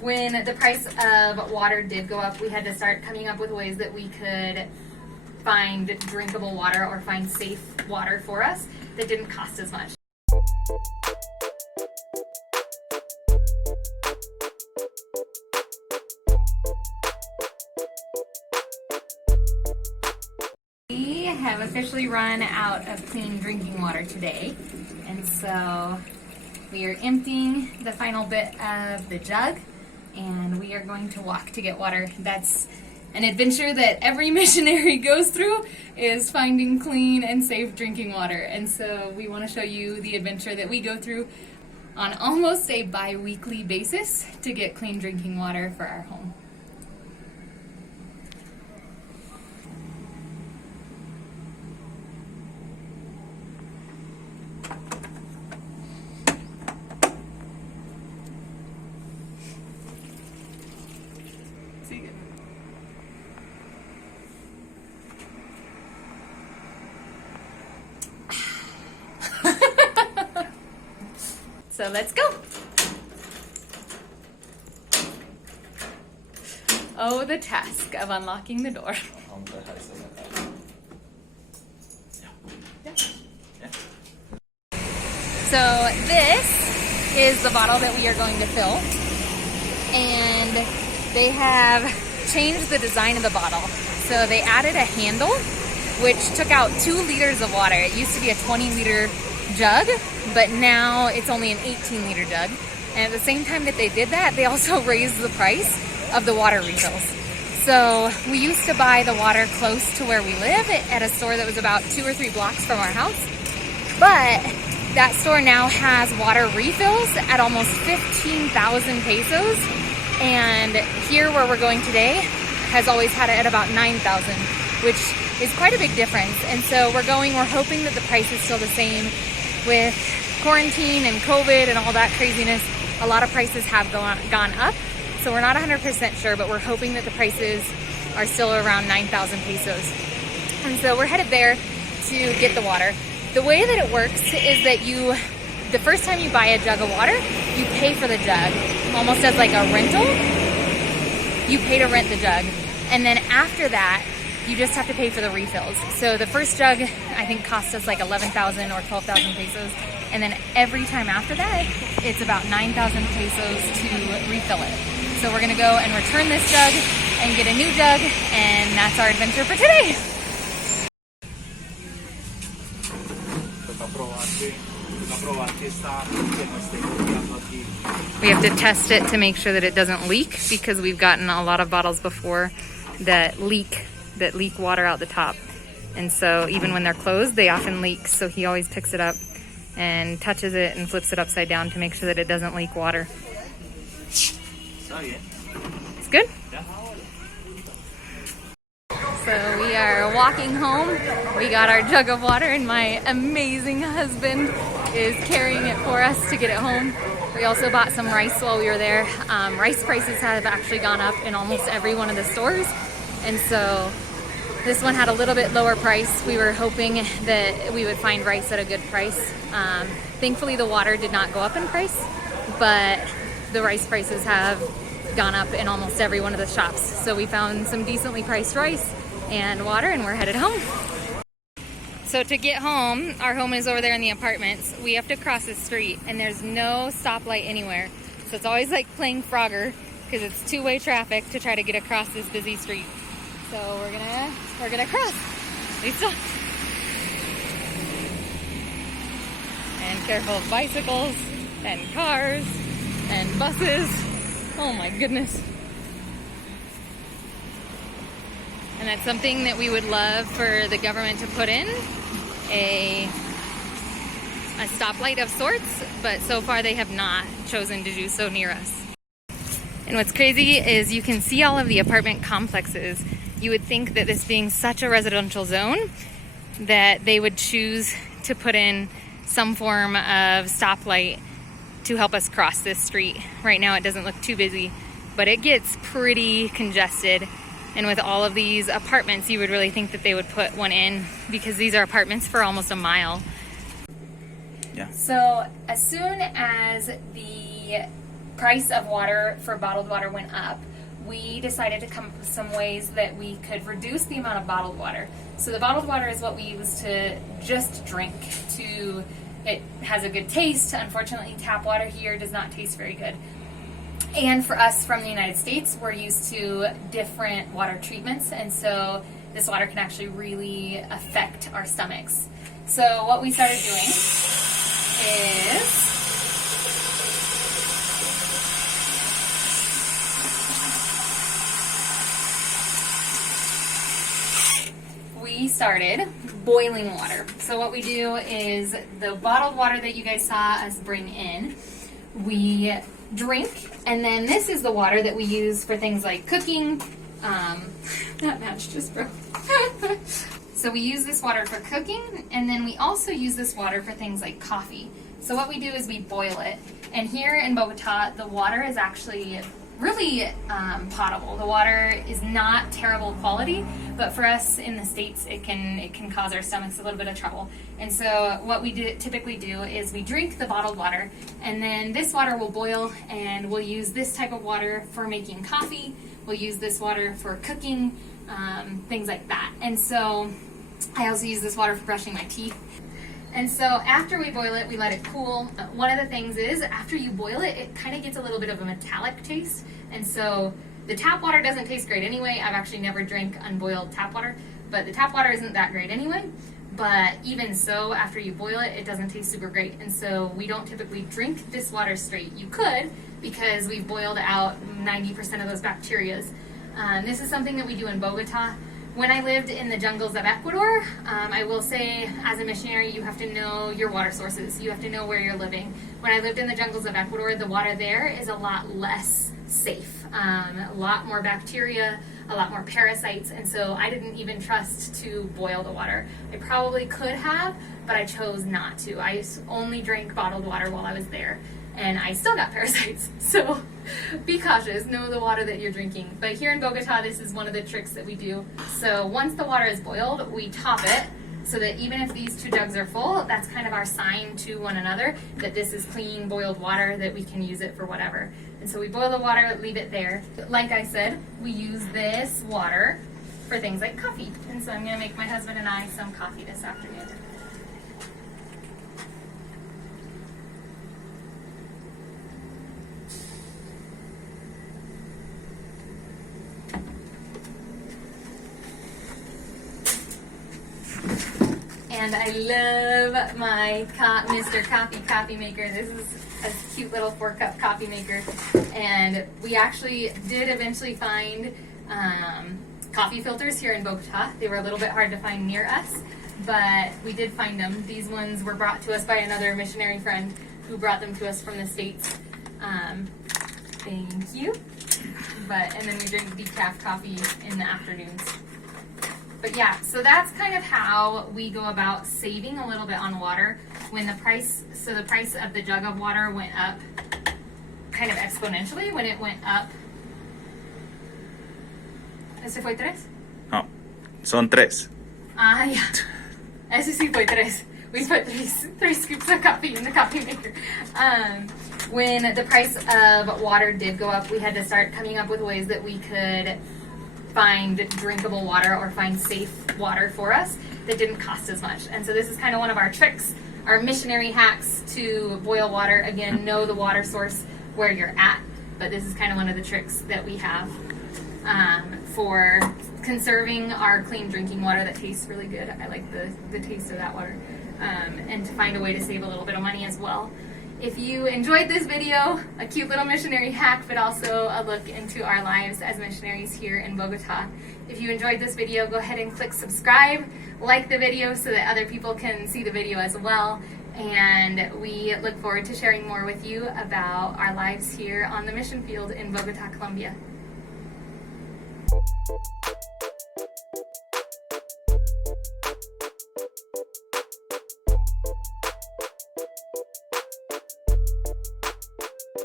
when the price of water did go up, we had to start coming up with ways that we could find drinkable water or find safe water for us that didn't cost as much. We have officially run out of clean drinking water today, and so we are emptying the final bit of the jug, and we are going to walk to get water. That's an adventure that every missionary goes through, is finding clean and safe drinking water. And so we want to show you the adventure that we go through on almost a bi-weekly basis to get clean drinking water for our home. So let's go. Oh, the task of unlocking the door. So this is the bottle that we are going to fill, and they have changed the design of the bottle. So they added a handle which took out 2 liters of water. It used to be a 20-liter jug, but now it's only an 18-liter jug. And at the same time that they did that, they also raised the price of the water refills. So we used to buy the water close to where we live at a store that was about 2 or 3 blocks from our house. But that store now has water refills at almost 15,000 pesos. And here where we're going today has always had it at about 9,000, which is quite a big difference. And so we're hoping that the price is still the same. With quarantine and COVID and all that craziness, a lot of prices have gone up. So we're not 100% sure, but we're hoping that the prices are still around 9,000 pesos. And so we're headed there to get the water. The way that it works is that the first time you buy a jug of water, you pay for the jug, almost as like a rental. You pay to rent the jug. And then after that, you just have to pay for the refills. So the first jug, I think, cost us like 11,000 or 12,000 pesos. And then every time after that, it's about 9,000 pesos to refill it. So we're gonna go and return this jug and get a new jug, and that's our adventure for today. We have to test it to make sure that it doesn't leak, because we've gotten a lot of bottles before that leak water out the top. And so even when they're closed, they often leak. So he always picks it up and touches it and flips it upside down to make sure that it doesn't leak water. It's good? Yeah. So we are walking home. We got our jug of water, and my amazing husband is carrying it for us to get it home. We also bought some rice while we were there. Rice prices have actually gone up in almost every one of the stores. And so this one had a little bit lower price. We were hoping that we would find rice at a good price. Thankfully, the water did not go up in price, but the rice prices have gone up in almost every one of the shops. So we found some decently priced rice and water, and we're headed home. So to get home, our home is over there in the apartments. We have to cross the street, and there's no stoplight anywhere. So it's always like playing Frogger, because it's two-way traffic to try to get across this busy street. So we're gonna cross. Listo. And careful of bicycles and cars and buses. Oh my goodness. And that's something that we would love for the government to put in, a stoplight of sorts, but so far they have not chosen to do so near us. And what's crazy is you can see all of the apartment complexes. You would think that this being such a residential zone, that they would choose to put in some form of stoplight to help us cross this street. Right now it doesn't look too busy, but it gets pretty congested. And with all of these apartments, you would really think that they would put one in, because these are apartments for almost a mile. Yeah. So as soon as the price of water for bottled water went up, we decided to come up with some ways that we could reduce the amount of bottled water. So the bottled water is what we use to just drink. It has a good taste. Unfortunately, tap water here does not taste very good. And for us from the United States, we're used to different water treatments, and so this water can actually really affect our stomachs. So what we started doing is we started boiling water. So what we do is the bottled water that you guys saw us bring in, we drink, and then this is the water that we use for things like cooking. That match just broke. So we use this water for cooking, and then we also use this water for things like coffee. So what we do is we boil it, and here in Bogota, the water is actually really potable. The water is not terrible quality, but for us in the States, it can cause our stomachs a little bit of trouble. And so what we typically do is we drink the bottled water, and then this water will boil, and we'll use this type of water for making coffee. We'll use this water for cooking, things like that. And so I also use this water for brushing my teeth. And so after we boil it, we let it cool. One of the things is after you boil it, it kind of gets a little bit of a metallic taste. And so the tap water doesn't taste great anyway. I've actually never drank unboiled tap water, but the tap water isn't that great anyway. But even so, after you boil it, it doesn't taste super great. And so we don't typically drink this water straight. You could, because we've boiled out 90% of those bacteria. This is something that we do in Bogota. When I lived in the jungles of Ecuador, I will say, as a missionary, you have to know your water sources. You have to know where you're living. When I lived in the jungles of Ecuador, the water there is a lot less safe. A lot more bacteria, a lot more parasites, and so I didn't even trust to boil the water. I probably could have, but I chose not to. I only drank bottled water while I was there, and I still got parasites. So be cautious, know the water that you're drinking. But here in Bogota, this is one of the tricks that we do. So once the water is boiled, we top it so that even if these two jugs are full, that's kind of our sign to one another that this is clean boiled water, that we can use it for whatever. And so we boil the water, leave it there. Like I said, we use this water for things like coffee. And so I'm gonna make my husband and I some coffee this afternoon. And I love my Mr. Coffee maker. This is a cute little 4-cup coffee maker. And we actually did eventually find coffee filters here in Bogota. They were a little bit hard to find near us, but we did find them. These ones were brought to us by another missionary friend who brought them to us from the States. Thank you. And then we drink decaf coffee in the afternoons. But yeah, so that's kind of how we go about saving a little bit on water when the price of the jug of water went up kind of exponentially. When it went up, ¿ese fue 3? No, son 3. Yeah. Ese sí fue 3. We put three scoops of coffee in the coffee maker. When the price of water did go up, we had to start coming up with ways that we could find drinkable water or find safe water for us that didn't cost as much. And so this is kind of one of our tricks, our missionary hacks to boil water. Again, know the water source where you're at, but this is kind of one of the tricks that we have for conserving our clean drinking water that tastes really good. I like the taste of that water, and to find a way to save a little bit of money as well. If you enjoyed this video, a cute little missionary hack, but also a look into our lives as missionaries here in Bogota. If you enjoyed this video, go ahead and click subscribe, like the video so that other people can see the video as well. And we look forward to sharing more with you about our lives here on the mission field in Bogota, Colombia.